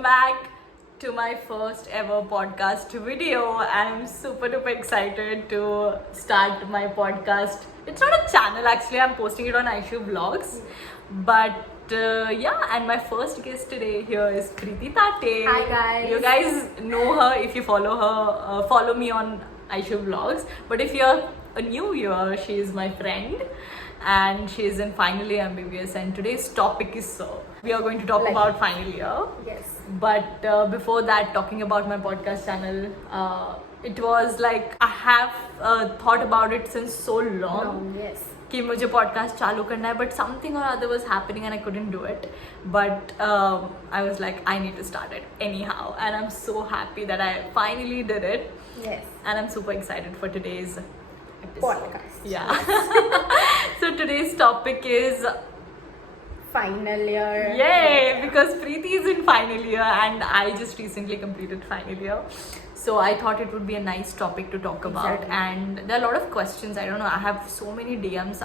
welcome back to my first ever podcast video. I'm super duper excited to start my podcast. It's not a channel actually, I'm posting it on Aishu Vlogs. But yeah, and my first guest today here is Preeti Tate. Hi guys. You guys know her if you follow her, follow me on Aishu Vlogs. But if you're a new viewer, she is my friend and she is in final year MBBS, and today's topic is we are going to talk about final year. Yes. But before that, talking about my podcast channel, it was like I have thought about it since so long. Yes. कि मुझे podcast चालू करना है, but something or other was happening and I couldn't do it. But I was like, I need to start it anyhow, and I'm so happy that I finally did it. Yes. And I'm super excited for today's episode. Podcast. Yeah. So today's topic is Final year. yay, because Preeti is in final year and I just recently completed final year. So I thought it would be a nice topic to talk about. Exactly. And there are a lot of questions. I don't know, I have so many DMs,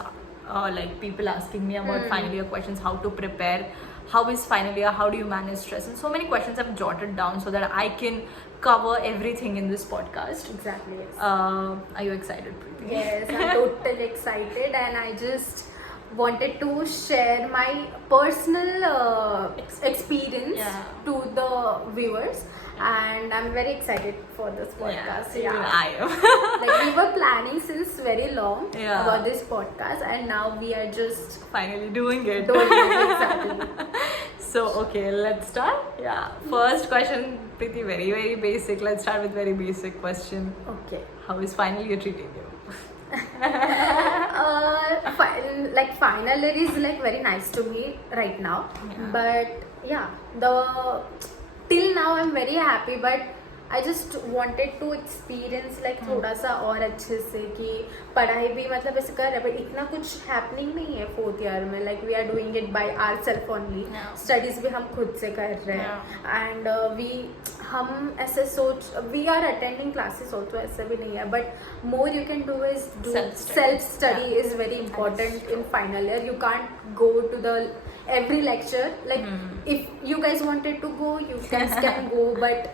like people asking me about final year questions, how to prepare, how is final year, how do you manage stress, and so many questions I've jotted down so that I can cover everything in this podcast. Exactly. Yes. Are you excited, Preeti? Yes, I'm totally excited, and I just wanted to share my personal experience Yeah. to the viewers, and I'm very excited for this podcast. Even I am. Like we were planning since very long Yeah. about this podcast, and now we are just Finally doing it. doing it. Exactly. So okay, let's start. Yeah. First question, pretty very basic. Let's start with very basic question. Okay. How is final year treating you? Like final year is like very nice to me right now, Yeah. but yeah, the till now I'm very happy, but I just wanted to experience like थोड़ा सा और अच्छे से कि पढ़ाई भी मतलब ऐसे कर रहे, but इतना कुछ happening नहीं है fourth year में, like we are doing it by ourselves only. Yeah. Studies भी हम खुद से कर रहे हैं, and हम ऐसे सोच we are attending classes also, ऐसा भी नहीं है, but more you can do is do self study is very important in final year. You can't go to the every lecture, like if you guys wanted to go, you guys can go, but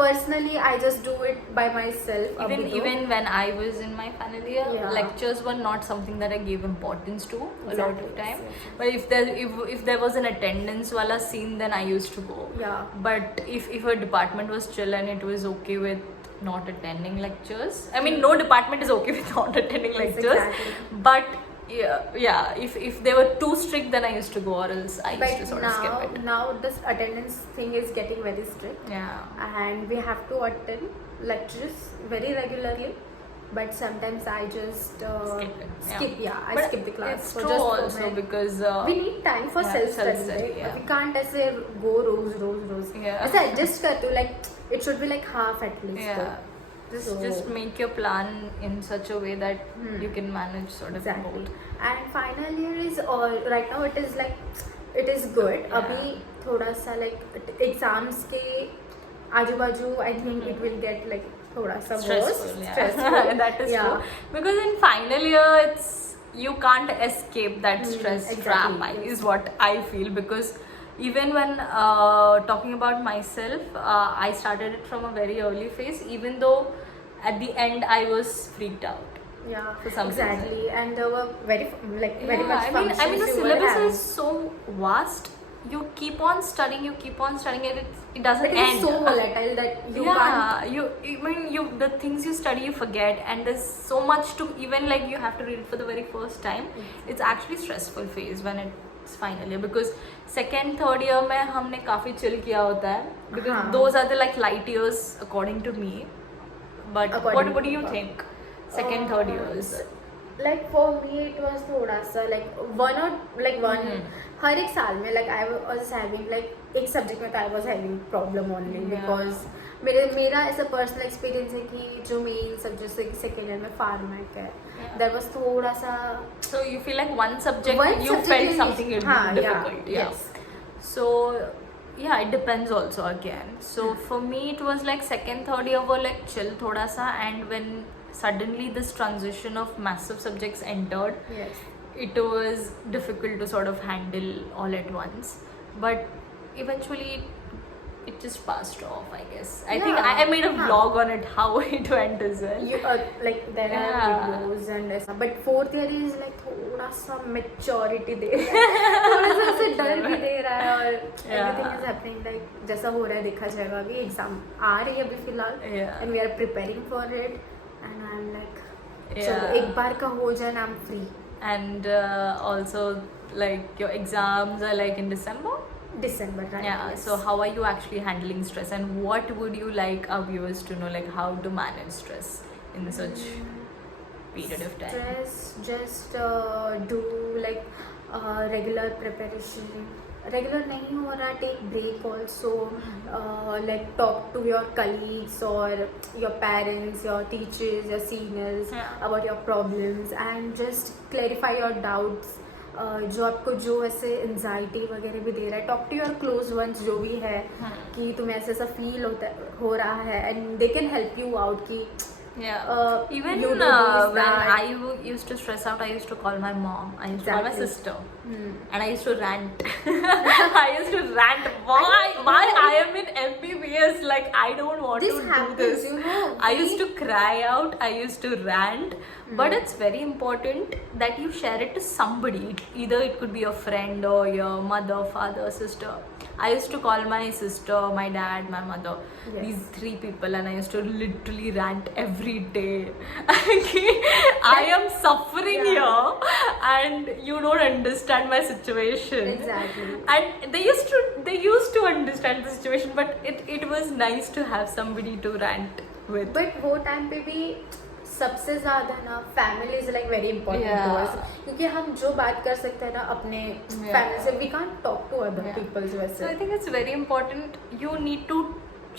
personally I just do it by myself. Even when I was in my final year, Yeah. lectures were not something that I gave importance to a lot Exactly, of time. yes. But if there was an attendance wala scene, then I used to go. Yeah. But if a department was chill and it was okay with not attending lectures, I mean no department is okay with not attending Yes, lectures. exactly. But yeah, if they were too strict, then I used to go, or else I used But to sort of skip it. now this attendance thing is getting very strict, Yeah. and we have to attend lectures very regularly, but sometimes I just Skip it, skip. Yeah, I But skip the class. It's for true just for also my- because we need time for yeah, self-study, self-study, right? yeah. We can't ऐसे go रोज Yeah. ऐसे adjust करते हो, like it should be like half at least. yeah. Just make your plan in such a way that you can manage sort of Exactly. both. And final year is all right now. It is like it is good. Yeah. अभी थोड़ा सा like exams के आजू बाजू I think it will get like थोड़ा सा worse. Stressful, yeah. Stressful. That is Yeah. true. Because in final year, you can't escape that stress exactly. trap. Is what I feel, because even when talking about myself, I started it from a very early phase. Even though at the end I was freaked out. Yeah, For some exactly. And there were very very Yeah, much I functions. mean the you were syllabus having. is so vast. You keep on studying, and it doesn't But it end. is so volatile that you can't. The things you study you forget, and there's so much to, even like you have to read it for the very first time. It's actually stressful phase when it's final year, because second third year में हमने काफी chill किया होता है, because हाँ. those are the like light years according to me. But According what do to you you. think? Second third years. Like for me it was थोड़ा सा like one हर एक साल में like I was having like एक subject में तो I was having problem only, Yeah. because मेरा ऐसा personal experience है कि जो main subject second year में pharmac है, there was थोड़ा सा So you feel like one subject you subject felt is- something difficult. Yeah. yes. So yeah, it depends also again. So for me it was like second third year were like chill thoda sa, and when suddenly this transition of massive subjects entered, Yes. it was difficult to sort of handle all at once. But eventually it just passed off, I guess. I think Yeah. I made a vlog on it, how it went as well. You, like there are videos and ऐसा, but fourth year is like थोड़ा सा maturity दे रहा है, थोड़ा सा ऐसे डर भी दे रहा है, और everything is happening like जैसा हो रहा है देखा जाएगा. अभी एग्जाम आ रही है अभी फिलहाल, and we are preparing for it, and I'm like चलो एक बार का हो जाए ना, I'm free. And also like your exams are like in December. December, right? Yeah. Yes. So how are you actually handling stress, and what would you like our viewers to know, like how to manage stress in such period of time? Stress, just do like regular preparation. Regular नहीं हो रहा, take break also. Like talk to your colleagues or your parents, your teachers, your seniors about your problems, and just clarify your doubts. जो आपको जो ऐसे anxiety वगैरह भी दे रहा है, talk to your close ones जो भी है, कि तुम्हें ऐसा ऐसा फील हो रहा है, and they can help you out कि Even you do when this, I used to stress out, I used to call my mom, I used to call my sister, and I used to rant. I used to rant. Why I am in MBBS? Like I don't want This to do happens, this. you know. I used to cry out. I used to rant. But it's very important that you share it to somebody. Either it could be your friend or your mother, father, sister. I used to call my sister, my dad, my mother, these three people, and I used to literally rant every day. I am suffering here, and you don't understand my situation. Exactly. And they used to understand the situation, but it was nice to have somebody to rant with. But वो time पे भी सबसे ज़्यादा ना family is like very important to us, क्योंकि हम जो बात कर सकते हैं ना अपने फैमिली से, we can't talk to other peoples वैसे. So I think it's very important. You need to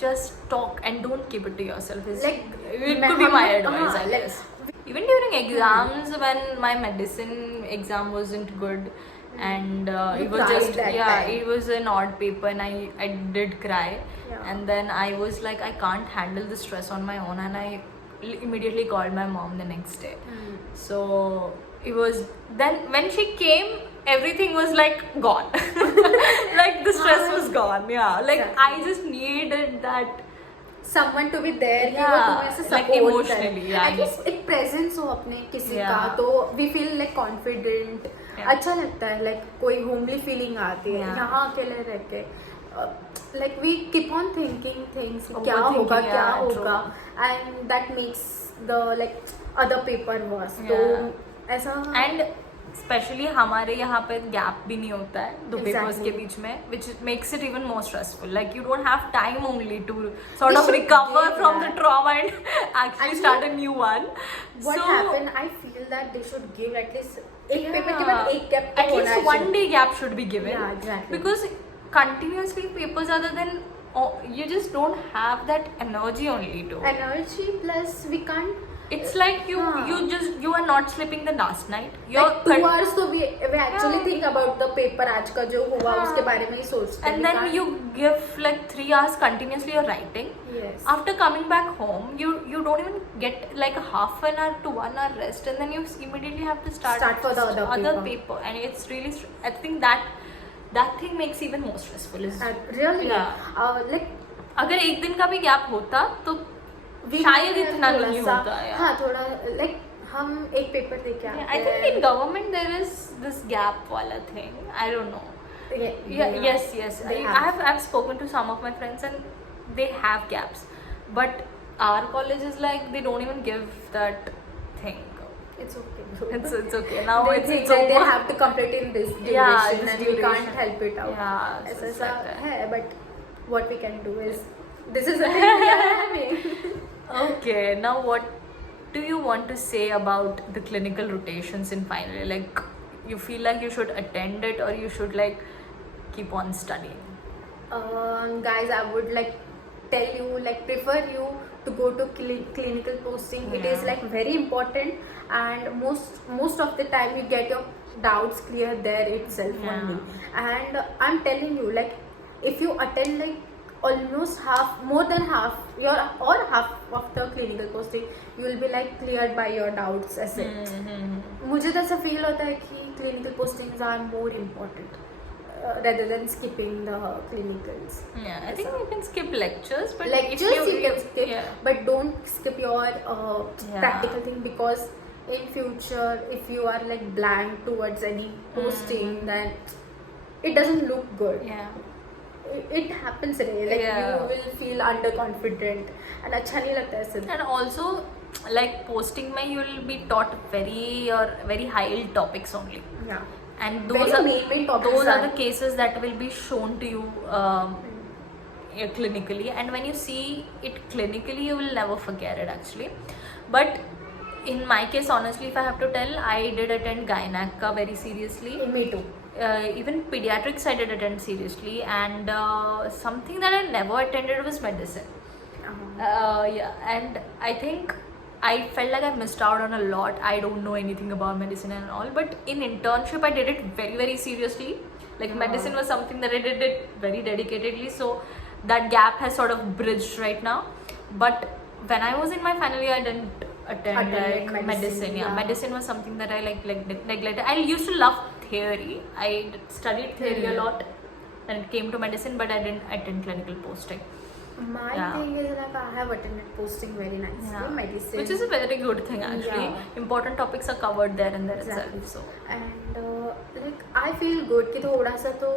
just talk and don't keep it to yourself. Like, It could be my advice, I like, guess. Even during exams, when my medicine exam wasn't good, and it was just it was an odd paper, and I did cry, and then I was like, I can't handle the stress on my own, and I immediately called my mom the next day. So it was then when she came, everything was like gone. Like the stress was gone. Like I just needed that someone to be there, कि वो तुम्हें ऐसे like support emotionally, करे. At least एक presence हो अपने किसी का, तो we feel like confident. अच्छा लगता है, like कोई homely feeling आती है. यहाँ अकेले रह के like we keep on thinking things, क्या होगा, and that makes the like other paper worse. तो ऐसा, and especially हमारे यहाँ पे गैप भी नहीं होता है दो पेपर्स के बीच में, which makes it even more stressful. Like you don't have time only to sort of recover from the trauma and actually start a new one. What happened? I feel that they should give at least एक paper के बाद एक gap, at least 1 day gap should be given. Yeah, exactly. Because continuously papers other than you just don't have that energy only to. Energy plus we can't. It's like you are not sleeping the last night. Like 2 hours तो we actually think about the paper आज का जो हुआ उसके बारे में ही सोचते हैं. And then you give like 3 hours continuously you're writing. Yes. After coming back home, you don't even get like a half an hour to 1 hour rest, and then you immediately have to start for the other paper, and it's really I think that thing makes even more stressful. Really? Like अगर एक दिन का भी gap होता तो शायद इतना नहीं होता है. हाँ, थोड़ा like हम एक पेपर दे के आते हैं. I think in government there is this gap वाला thing. I don't know. Yes. I've spoken to some of my friends and they have gaps, but our college is like they don't even give that thing. It's okay. It's okay. Now it's over. over. They have to complete in this duration, and you can't help it out. Yeah, ऐसा है, but what we can do is this is the thing we are having. Okay, now what do you want to say about the clinical rotations in final year? Like, you feel like you should attend it, or you should like keep on studying? Guys, I would like tell you, like prefer you to go to clinical posting. It is like very important, and most of the time you get your doubts clear there itself only. And I'm telling you, like if you attend like almost more than half of the clinical posting, you will be like cleared by your doubts. ऐसे मुझे तो ऐसा feel होता है कि clinical postings are more important. rather than skipping the clinicals. Yeah, I think you can skip lectures, but Lectures if you can skip, yeah. but don't skip your Yeah. practical thing, because in future if you are like blank towards any posting, then it doesn't look good. Yeah. It happens really, like Yeah. you will feel underconfident and अच्छा नहीं लगता ऐसे. And also, like posting mein you will be taught very high yield topics only, Yeah. and Very those main topics are are- the cases that will be shown to you clinically, and when you see it clinically you will never forget it actually. But in my case, honestly, if I have to tell, I did attend gynac ka very seriously. Me too. Even pediatrics I did attend seriously, and something that I never attended was medicine. Yeah, and I think I felt like I missed out on a lot. I don't know anything about medicine and all, but in internship I did it very, very seriously. Like medicine was something that I did it very dedicatedly, so that gap has sort of bridged right now. But when I was in my final year, I didn't attend like medicine. Yeah, medicine was something that I neglected. I used to love theory. I studied theory a lot when it came to medicine, but I didn't attend clinical posting. My Yeah. thing is like I have attended posting very nicely. Yeah. Medicine, Which is a very good thing actually. Yeah. Important topics are covered there and there Exactly. itself. So and like I feel good कि थोड़ा सा तो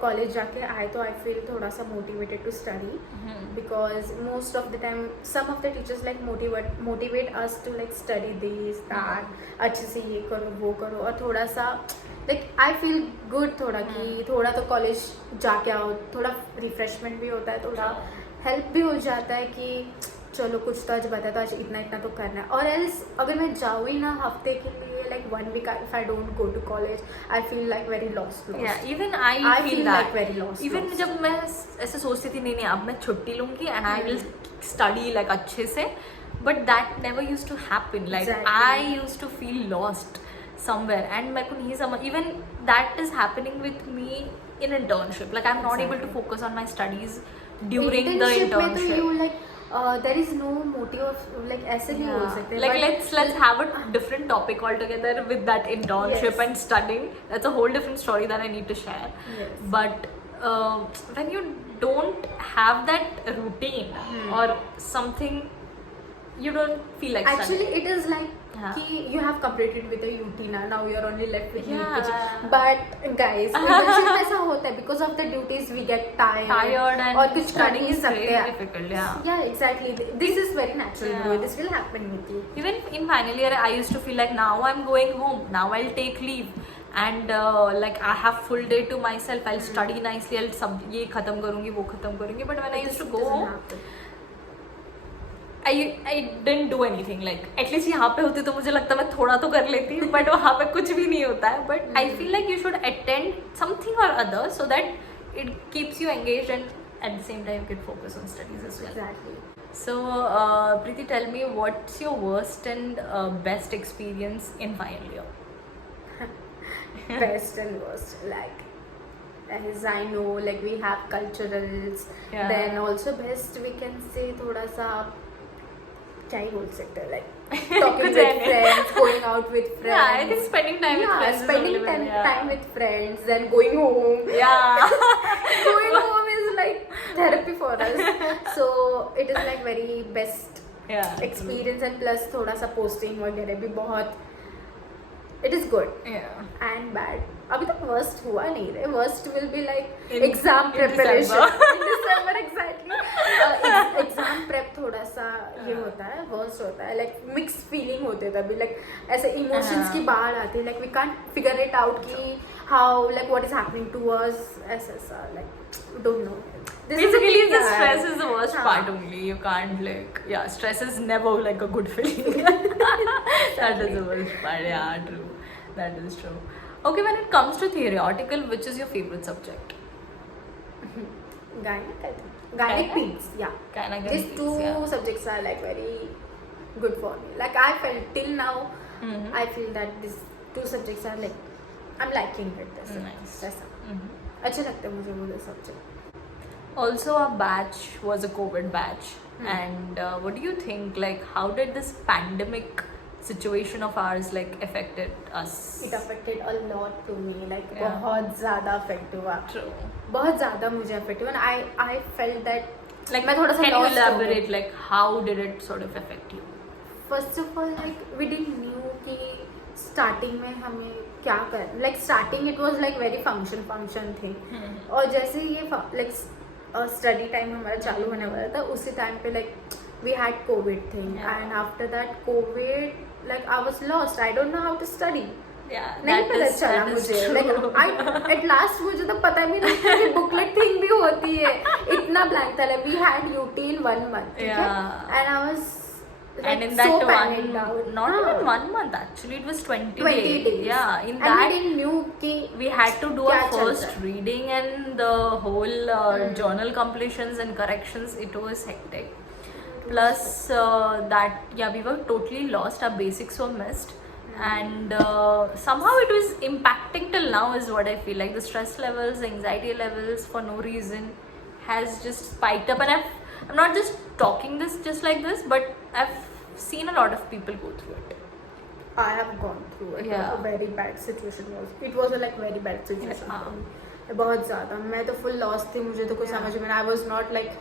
college जाके आए तो आई feel थोड़ा सा motivated to study, because most of the time some of the teachers like motivate us to like study this that, अच्छे से ये करो वो करो, और थोड़ा सा like I feel good थोड़ा कि थोड़ा तो कॉलेज जाके आओ, थोड़ा रिफ्रेशमेंट भी होता है, थोड़ा हेल्प भी हो जाता है कि चलो कुछ तो आज बता, तो आज इतना इतना तो करना है. और एल्स अगर मैं जाऊँ ही ना हफ्ते के लिए like 1 week, if I don't go to college I feel like very lost. yeah, even I feel that. like very lost. Even जब मैं ऐसे सोचती थी नहीं अब मैं छुट्टी लूंगी and I will study like अच्छे से, but that never used to happen. Like Exactly. I used to feel lost somewhere, and मेरे को नहीं समझ. Even that is happening with me in internship. Like I'm not able to focus on my studies during the Internship में तो internship. you like there is no motive of like ऐसे नहीं बोल सकते. Like but let's have a different topic altogether with that internship Yes. and studying. That's a whole different story that I need to share. Yes. But when you don't have that routine or something, you don't feel like actually studying. it is like Yeah. कि you have completed with the UT now you're only left with Yeah. UT. But guys internship में ऐसा होता है because of the duties we get tired and और कुछ कर studying नहीं is सकते. very difficult. Yeah, exactly. This is very natural, Yeah. bro. This will happen with you. Even in final year, I used to feel like now I'm going home. Now I'll take leave, and like I have full day to myself. I'll study nicely. I'll सब ये खत्म करूँगी वो खत्म करूँगी. But when I used to go Doesn't home, happen. I didn't do anything. Like at least यहाँ पे होती तो मुझे लगता मैं थोड़ा तो कर लेती, but वहाँ पे कुछ भी नहीं होता है. But I feel like you should attend something or other so that it keeps you engaged, and at the same time you can focus on studies as well. Exactly. So, Preeti, tell me, what's your worst and best experience in final year? Best and worst, like as I know, like we have culturals. Yeah. Then also best we can say थोड़ा सा क्या ही बोल सकते हैं, like talking with friends, going out with friends. Yeah, I think spending time with friends spending is only time with friends, then going home. Yeah. Going home is like therapy for us. So it is like very best Yeah. experience, and plus थोड़ा सा posting वगैरह भी बहुत, it is good. Yeah. And bad अभी तक worst हुआ नहीं रहे. Worst will be like In- exam in preparation December. in December exactly. Exam prep थोड़ा सा ये होता है, worst होता है, like mixed feeling होते हैं तभी, like ऐसे emotions की बाढ़ आती है, like we can't figure it out कि how, like what is happening to us, ऐसा like don't know. This is Basically, the thing, stress is the worst हाँ. part only. You can't like, yeah, stress is never like a good feeling. That is the worst part. Yeah, true. That is true. Okay, when it comes to theoretical, which is your favorite subject? Gynec, I think. Gynec Gynec? peds, yeah. Gynec and These peds, two yeah. subjects are like very good for me. Like I felt till now, Mhm. I feel that these two subjects are like, I'm liking it. Nice. ऐसा Mhm. अच्छे लगते हैं मुझे वो दो subject. Also, our batch was a COVID batch. And what do you think? Like, how did this pandemic situation of ours like affected us? It affected a lot to me, like Yeah. बहुत ज़्यादा affect हुआ, True. बहुत ज़्यादा मुझे affect हुआ, and I felt that Like, मैं थोड़ा सा can you lost हो गई. elaborate, like how did it sort of affect you? First of all, like we didn't knew कि starting में हमें क्या कर, like starting it was like very function thing. और जैसे ये like study time हमारा चालू होने वाला था, उसी time पे like we had COVID thing. Yeah. And after that COVID, like I was lost, I don't know how to study. Yeah, नहीं that पता is- चला that is मुझे, true. like at last मुझे तो पता भी नहीं था कि बुकलेट थिंग भी होती है, इतना blank था. Like we had UT in 1 month, ठीक है? Yeah. And I was like And in so that panicked one, out. not हाँ. even 1 month actually, it was 20 20 days. Yeah, in And that we didn't knew कि we had to do क्या our चल first रहा है. reading and the whole journal completions and corrections. It was hectic. Plus that, yeah, we were totally lost. Our basics were missed. And somehow it was impacting till now is what I feel like. The stress levels, anxiety levels for no reason has just spiked up. And I'm not just talking this just like this, but I've seen a lot of people go through it. I have gone through it. Yeah. A very bad situation was. It was a like very bad situation Yeah. for me. बहुत ज़्यादा, मैं तो full lost थी, मुझे तो कुछ समझ में नहीं. I was not like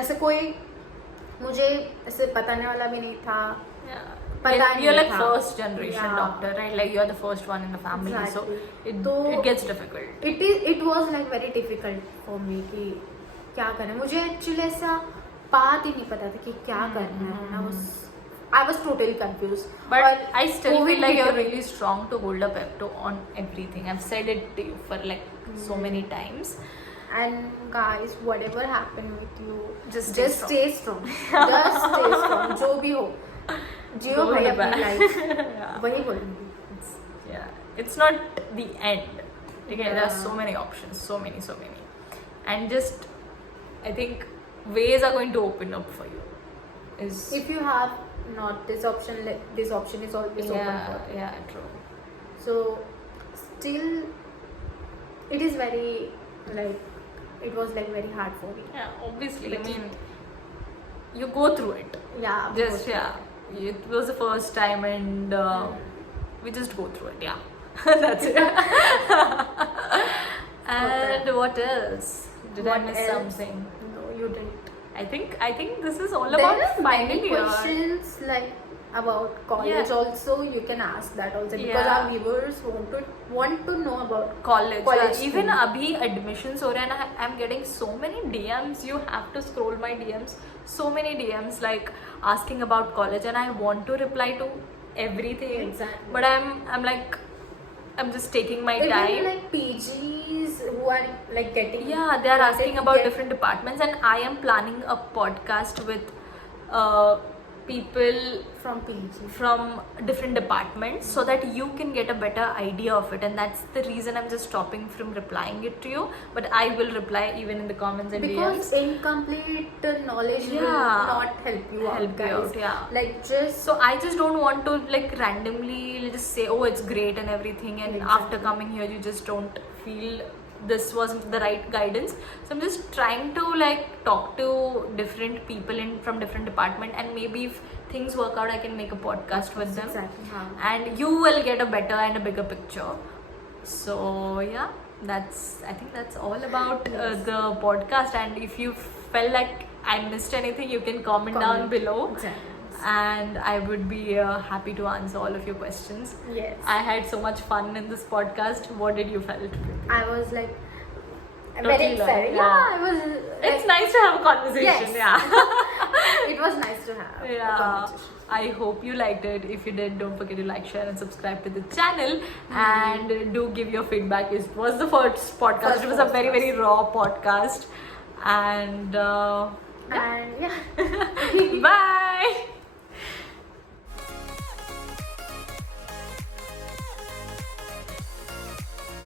ऐसे कोई मुझे ऐसे बताने वाला भी नहीं था. Yeah. पता You're नहीं like था. first generation Yeah. doctor, right? Like you're the first one in the family, Exactly. so तो- it gets difficult. It was like very difficult for me कि क्या करें. मुझे actually ऐसा बात ही नहीं पता था कि क्या करना है. I was totally confused. But और I still COVID feel like hit you're me. really strong to hold a pepto on everything. I've said it to you for like so many times. And guys, whatever happened with you, Just stay stay strong. Just stay strong. जो भी हो, जियो Go भाई with अपनी that. life. Yeah. वही बोलूँगी. Yeah, it's not the end. Okay, there are Yeah. so many options, so many, and just I think ways are going to open up for you. Is If you have not this option, like this option is always open for you. yeah, true. So still, it is very like it was like very hard for me. Yeah, obviously. Like- I mean, you go through it. Yeah. Just yeah, it was the first time, and we just go through it. Yeah, that's it. And what else? Did I What miss else? something? No, you didn't. I think this is all There about are many final year. questions like about college Yeah. also. You can ask that also because Yeah. our viewers want to know about College, College even thing. abhi admissions हो रहे हैं ना, I'm getting so many DMs. You have to scroll my DMs. So many DMs like asking about college, and I want to reply to everything. Exactly. But I'm like, I'm just taking my even time. like PGs who are like getting Yeah, they are wanted asking to about get- different departments, and I am planning a podcast with people from PG. from different departments so that you can get a better idea of it, and that's the reason I'm just stopping from replying it to you, but I will reply even in the comments and Because DMs. incomplete knowledge will Yeah. not help you out, Help you guys. out, yeah. Like just So I just don't want to like randomly just say, oh, it's great and everything, and Exactly. after coming here you just don't feel this wasn't the right guidance. So I'm just trying to like talk to different people from different department, and maybe if things work out I can make a podcast with them. Exactly, huh. And you will get a better and a bigger picture. So yeah, I think that's all about the podcast. And if you felt like I missed anything, you can comment down Comment. below. Exactly. And I would be happy to answer all of your questions. Yes. I had so much fun in this podcast. What did you felt? I was like Totally very excited. learned, yeah. I was. It's nice to have a conversation. Yes. Yeah. It was nice to have a Yeah. conversation. I hope you liked it. If you did, don't forget to like, share, and subscribe to the channel. And do give your feedback. It was the first podcast. First It was a very, podcast. very raw podcast. And And yeah. bye.